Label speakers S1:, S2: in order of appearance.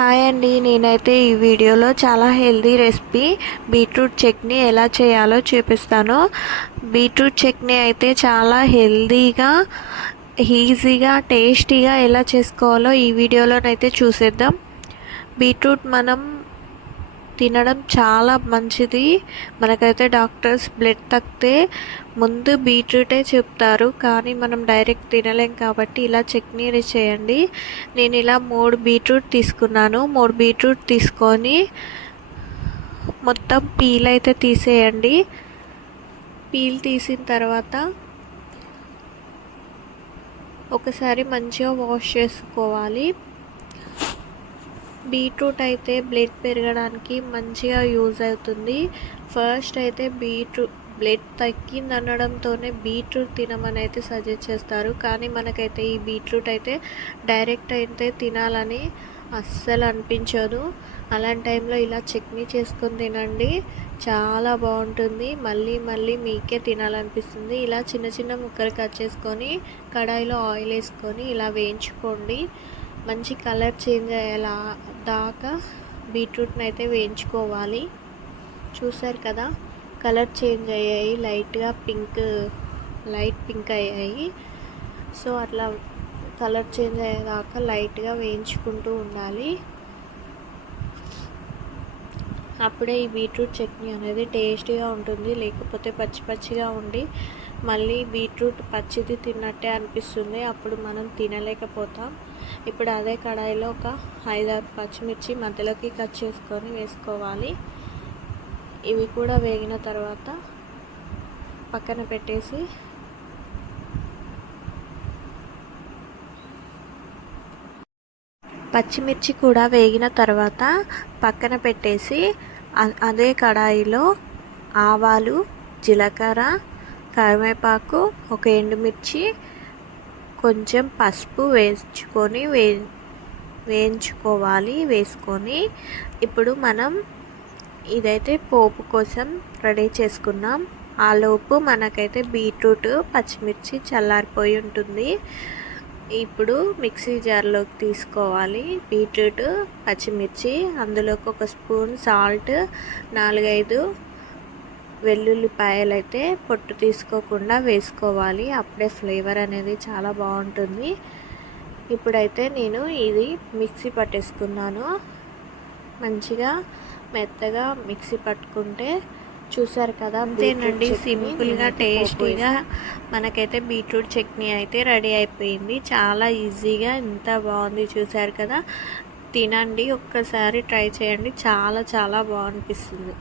S1: Hi అండి నేనైతే ఈ వీడియోలో చాలా హెల్దీ రెసిపీ బీట్రూట్ చట్నీ ఎలా చేయాలో చూపిస్తాను. బీట్రూట్ చట్నీ అయితే చాలా హెల్దీగా ఈజీగా టేస్టీగా ఎలా చేసుకోవాలో ఈ వీడియోలోనైతే చూసేద్దాం. బీట్రూట్ మనం తినడం చాలా మంచిది. మనకైతే డాక్టర్స్ బ్లడ్ తగ్గితే ముందు బీట్రూటే చెప్తారు. కానీ మనం డైరెక్ట్ తినలేం కాబట్టి ఇలా చట్నీ చేయండి. నేను ఇలా మూడు బీట్రూట్ తీసుకున్నాను. మూడు బీట్రూట్ తీసుకొని మొత్తం పీల్ అయితే తీసేయండి. పీల్ తీసిన తర్వాత ఒకసారి మంచిగా వాష్ చేసుకోవాలి. బీట్రూట్ అయితే బ్లడ్ పెరగడానికి మంచిగా యూజ్ అవుతుంది. ఫస్ట్ అయితే బీట్రూట్ బ్లడ్ తగ్గింది అనడంతోనే బీట్రూట్ తినమని అయితే సజెస్ట్ చేస్తారు. కానీ మనకైతే ఈ బీట్రూట్ అయితే డైరెక్ట్ అయితే తినాలని అస్సలు అనిపించదు. అలాంటి టైంలో ఇలా చట్నీ చేసుకొని తినండి. చాలా బాగుంటుంది. మళ్ళీ మళ్ళీ మీకే తినాలనిపిస్తుంది. ఇలా చిన్న చిన్న ముక్కలు కట్ చేసుకొని కడాయిలో ఆయిల్ వేసుకొని ఇలా వేయించుకోండి. మంచి కలర్ చేంజ్ అయ్యేలా దాకా బీట్రూట్ని అయితే వేయించుకోవాలి. చూసారు కదా కలర్ చేంజ్ అయ్యాయి లైట్గా పింక్ లైట్ పింక్ అయ్యాయి. సో అట్లా కలర్ చేంజ్ అయ్యేదాకా లైట్గా వేయించుకుంటూ ఉండాలి. అప్పుడే ఈ బీట్రూట్ చట్నీ అనేది టేస్టీగా ఉంటుంది లేకపోతే పచ్చి పచ్చిగా ఉండి మళ్ళీ బీట్రూట్ పచ్చిది తిన్నట్టే అనిపిస్తుంది. అప్పుడు మనం తినలేకపోతాం. ఇప్పుడు అదే కడాయిలో ఒక ఐదారు పచ్చిమిర్చి మధ్యలోకి కట్ చేసుకొని వేసుకోవాలి. ఇవి కూడా వేగిన తర్వాత పక్కన పెట్టేసి పచ్చిమిర్చి కూడా వేగిన తర్వాత పక్కన పెట్టేసి అదే కడాయిలో ఆవాలు జీలకర్ర కరివేపాకు ఒక ఎండుమిర్చి కొంచెం పసుపు వేయించుకొని వే వేయించుకోవాలి వేసుకొని. ఇప్పుడు మనం ఇదైతే పోపు కోసం రెడీ చేసుకున్నాం. ఆలోపు మనకైతే బీట్రూట్ పచ్చిమిర్చి చల్లారిపోయి ఉంటుంది. ఇప్పుడు మిక్సీ జార్లోకి తీసుకోవాలి. బీట్రూట్ పచ్చిమిర్చి అందులోకి ఒక స్పూన్ సాల్ట్ నాలుగైదు వెల్లుల్లిపాయలు అయితే పొట్టు తీసుకోకుండా వేసుకోవాలి. అప్పుడే ఫ్లేవర్ అనేది చాలా బాగుంటుంది. ఇప్పుడైతే నేను ఇది మిక్సీ పట్టేసుకున్నాను. మంచిగా మెత్తగా మిక్సీ పట్టుకుంటే చూసారు కదా అంతేనండి. సింపుల్గా టేస్టీగా మనకైతే బీట్రూట్ చట్నీ అయితే రెడీ అయిపోయింది. చాలా ఈజీగా ఎంత బాగుంది చూసారు కదా. తినండి ఒక్కసారి ట్రై చేయండి. చాలా చాలా బాగా అనిపిస్తుంది.